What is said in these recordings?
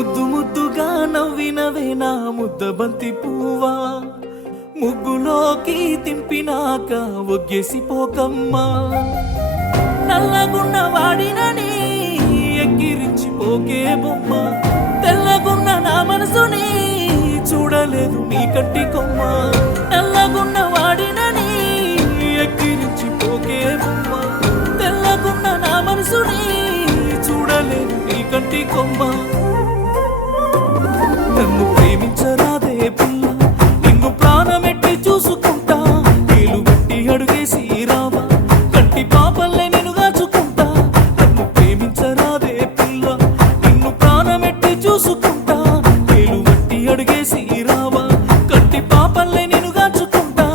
ముద్దు ముద్దుగా నవ్వినవే నా ముద్దబంతి పువ్వా, ముగ్గులోకి తింపినాక ఒగ్గేసి పోకమ్మా. నల్లగున్న వాడినని ఎక్కిరించి పోకే బొమ్మ, తెల్లగున్న నా మనసుని చూడలేదు నీ కంటి కొమ్మ. నల్లగున్న వాడినని ఎక్కిరించి పోకే బొమ్మ, తెల్లగున్న నా మనసుని చూడలేదు నీ కంటి కొమ్మ. నన్ను ప్రేమించరాదే పిల్ల, నిన్ను ప్రాణమెట్టి చూసుకుంటా, నీళ్ళు బట్టి అడుగేసి రావా, కంటి పాపల్లే నేను కాచుకుంటా. నన్ను ప్రేమించరాదే పిల్ల, నిన్ను ప్రాణమెట్టి చూసుకుంటా, నీళ్ళు బట్టి అడుగేసి రావా, కంటి పాపల్లే నేను కాచుకుంటా.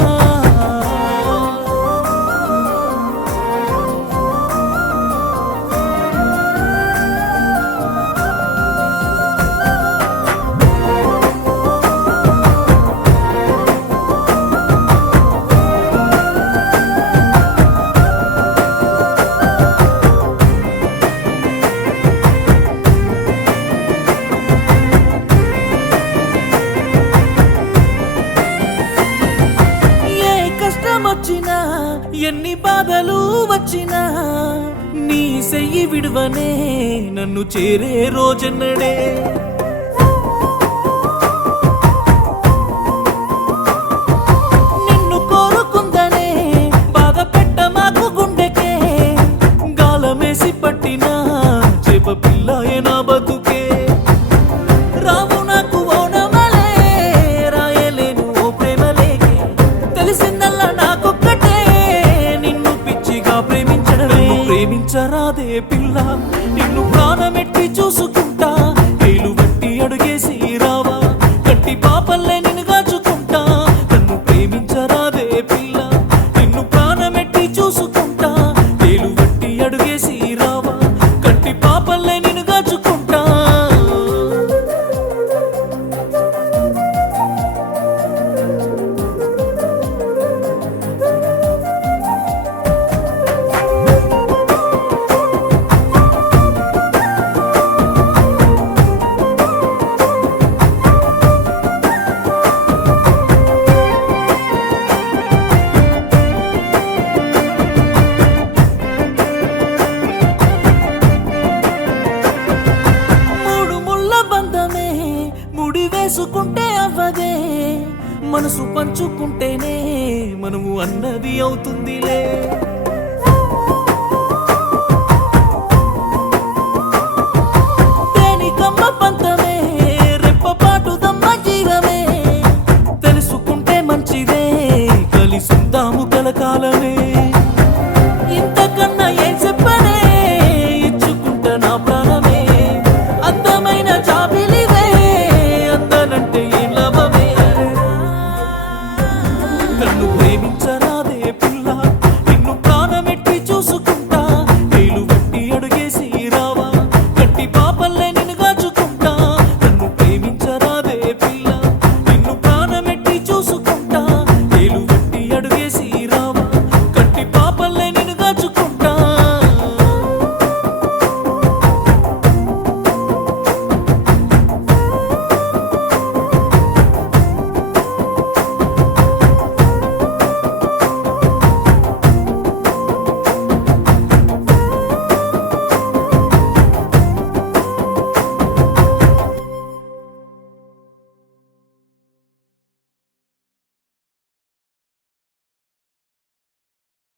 వచ్చినా ఎన్ని బాధలు వచ్చినా నీ సెయ్యి విడువనే నన్ను చేరే రోజన్నడే. నిన్ను కోరుకుందనే బాధ పెట్ట మాకు గుండెకే, గాలమేసి పట్టిన చేప పిల్లయే నా బతుకే. రావు నాకు ఓనమలే రాయలేను ఓ ప్రేమలేకే, తెలిసిందల్లా నాకొక్కటే నిన్ను పిచ్చిగా ప్రేమించడమే. ప్రేమించరాదే పిల్ల, నిన్ను ప్రాణమెట్టి చూసుకుంటా,